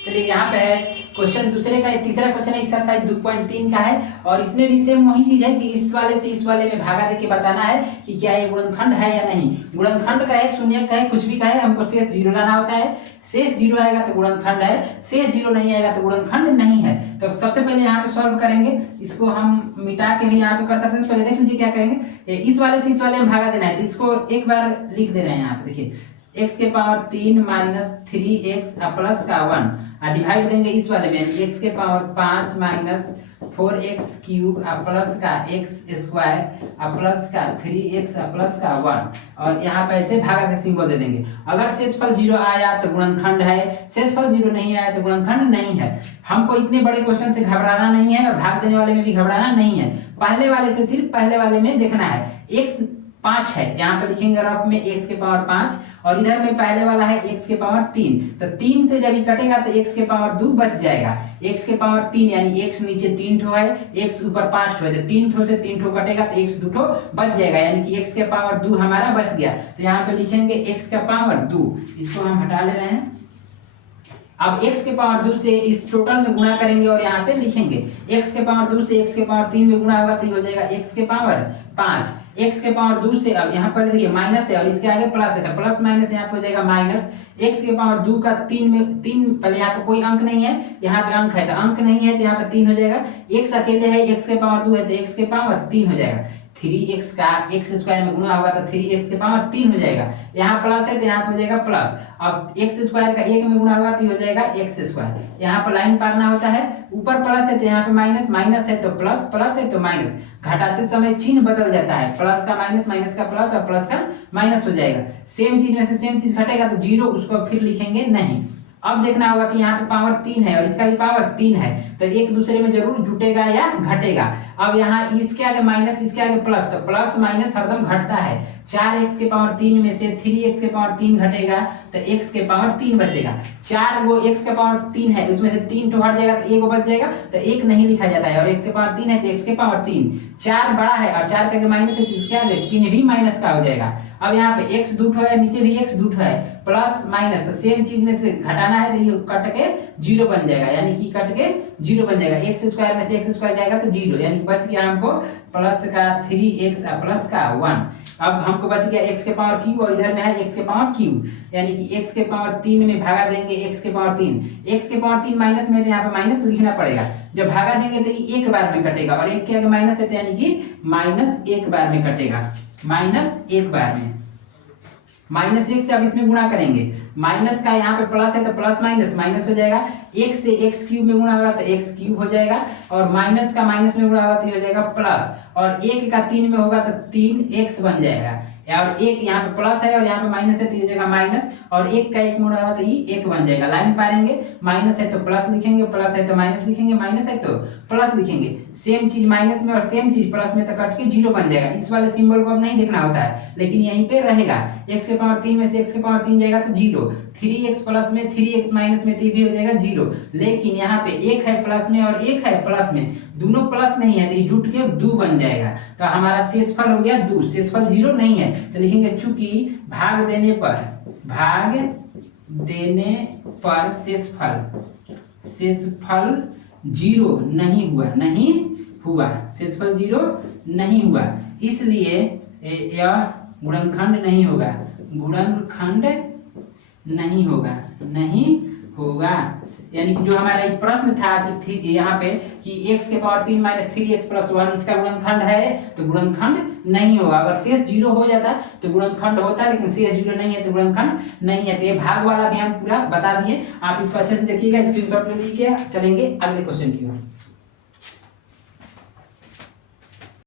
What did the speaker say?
चलिए यहाँ पे है क्वेश्चन दूसरे का तीसरा क्वेश्चन एक्सरसाइज 2.3 का है और इसमें भी सेम वही चीज है कि इस वाले से इस वाले में भागा देके बताना है कि क्या ये गुणनखंड है या नहीं। गुणनखंड का है, शून्य का है, कुछ भी का है, हमको शेष जीरो लाना होता है। शेष जीरो आएगा तो गुणनखंड है, शेष जीरो नहीं आएगा तो गुणनखंड नहीं है। तो सबसे पहले यहाँ पे सॉल्व करेंगे, इसको हम मिटा के भी यहाँ पे कर सकते हैं। पहले देख लीजिए क्या करेंगे, इस वाले से इस वाले में भागा देना है तो इसको एक बार लिख दे रहे हैं यहाँ पे। देखिए x के पावर 3 माइनस 3x प्लस का 1 डिवाइड देंगे इस वाले में x के power 5 minus 4x cube plus का x स्क्वायर प्लस का 3x प्लस का 1 और यहाँ पे ऐसे भागा के सिंबल दे देंगे। अगर शेषफल जीरो आया तो गुणनखंड है, शेषफल जीरो नहीं आया तो गुणनखंड नहीं है। हमको इतने बड़े क्वेश्चन से घबराना नहीं है और भाग देने वाले में भी घबराना नहीं है। पहले वाले से सिर्फ पहले वाले में देखना है। x 5 है, यहाँ पे लिखेंगे रफ में x के पावर 5 और इधर में पहले वाला है x के पावर 3। तो 3 से जब ये कटेगा तो x के पावर 2 बच जाएगा। x के पावर 3 यानी x नीचे 3 ठो है, x ऊपर 5 ठो है, तो 3 ठो से 3 ठो कटेगा तो x 2 ठो बच जाएगा, यानी कि x के पावर 2 हमारा बच गया। तो यहाँ पे लिखेंगे x का पावर 2, इसको हम हटा ले रहे हैं। अब x के पावर 2 से इस टोटल में गुणा करेंगे और यहाँ पे लिखेंगे x के पावर 2 से x के पावर 3 में गुणा होगा तो ये हो जाएगा x के पावर 5। x के पावर 2 से अब यहाँ पर देखिए माइनस है और इसके आगे प्लस है, तो प्लस माइनस यहाँ पे हो जाएगा माइनस। x के पावर 2 का 3 में 3, पहले यहाँ पे कोई अंक नहीं है, यहाँ पे अंक है तो अंक नहीं है तो यहाँ पे 3 हो जाएगा। x अकेले है, x के पावर 2 है तो x के पावर 3 हो जाएगा। 3x का x स्क्वायर में गुणा होगा तो 3x के पावर 3 हो जाएगा। यहाँ प्लस है तो यहाँ पे हो जाएगा प्लस। अब x स्क्वायर का 1 में गुणा होगा तो हो जाएगा x स्क्वायर। यहाँ पर लाइन पारना होता है, ऊपर प्लस है तो यहाँ पे माइनस, माइनस है तो प्लस, प्लस है तो माइनस। घटाते समय चिन्ह बदल जाता है, प्लस का माइनस, माइनस का प्लस और प्लस का माइनस हो जाएगा। सेम चीज में से सेम चीज घटेगा तो जीरो, उसको फिर लिखेंगे नहीं। अब देखना होगा कि यहाँ पे पावर 3 है और इसका भी पावर 3 है, तो एक दूसरे में जरूर जुटेगा या घटेगा। अब यहाँ इसके आगे माइनस, इसके आगे प्लस, तो प्लस माइनस हरदम घटता है। 4x के पावर 3 में से 3x के पावर 3 घटेगा तो x के पावर 3 बचेगा। 4 वो x के पावर 3 है, उसमें से 3 तो हट जाएगा तो 1 बच जाएगा, तो 1 नहीं लिखा जाता है। और x के पावर 3 है तो x के पावर 3। 4 बड़ा है और 4 के आगे माइनस है तो इसके आगे चिन्ह भी माइनस का हो जाएगा। अब यहाँ पे x 2 है, नीचे भी x 2 है, प्लस माइनस, तो सेम चीज में से घटाना है तो ये कट के जीरो बन जाएगा, यानी कि कट के जीरो बन जाएगा। x स्क्वायर में से x स्क्वायर जाएगा तो जीरो, यानी कि बच गया हमको प्लस का 3x प्लस का 1। अब हमको बच गया x के पावर क्यूब और इधर में है x के पावर क्यूब, यानी कि x के पावर 3 में भागा देंगे x के पावर 3। x के पावर 3 माइनस में तो यहाँ पे माइनस लिखना पड़ेगा, जब भागा देंगे तो ये एक बार में कटेगा और एक के आगे माइनस है तो यानी कि माइनस एक बार में कटेगा, माइनस एक बार में। माइनस 1 से अब इसमें गुणा करेंगे, माइनस का यहाँ पे प्लस है तो प्लस माइनस माइनस हो जाएगा। 1 से x क्यूब में गुणा होगा तो x क्यूब हो जाएगा और माइनस का माइनस में गुणा होगा तो हो जाएगा प्लस, और 1 का 3 में होगा तो 3x बन जाएगा। और 1 यहाँ पे प्लस है और यहाँ पे माइनस है तो ये हो जाएगा माइनस, और 1 का 1 में गुणा होगा तो ये 1 बन जाएगा। लाइन पारेंगे, माइनस है तो प्लस लिखेंगे, प्लस है तो माइनस लिखेंगे, माइनस है तो प्लस लिखेंगे। सेम चीज माइनस में और सेम चीज प्लस में तो कट के जीरो बन जाएगा। इस वाले सिंबल को अब नहीं देखना होता है, लेकिन यहीं पे रहेगा। x के पावर 3 में से x के पावर 3 जाएगा तो जीरो, 3x प्लस में 3x माइनस में तो भी हो जाएगा जीरो। लेकिन यहाँ पे 1 है प्लस में और 1 है प्लस में, दोनों प्लस नहीं है तो ये जुट के 2 बन जाएगा। तो हमारा शेषफल हो गया 2, शेषफल जीरो नहीं है तो लिखेंगे चूंकि भाग देने पर शेषफल जीरो नहीं हुआ, शेषफल जीरो नहीं हुआ, इसलिए यह गुणनखंड नहीं होगा। यानी कि जो हमारा एक प्रश्न था कि यहाँ पे कि x के पावर 3 माइनस 3x प्लस 1 इसका गुणनखंड है तो गुणनखंड नहीं होगा। अगर शेष जीरो हो जाता तो गुणनखंड होता, लेकिन शेष जीरो नहीं है तो गुणनखंड नहीं है। तो ये भाग वाला भी हम पूरा बता दिए, आप इसको अच्छे से देखिएगा, स्क्रीनशॉट ले लीजिए। चलेंगे अगले क्वेश्चन की ओर।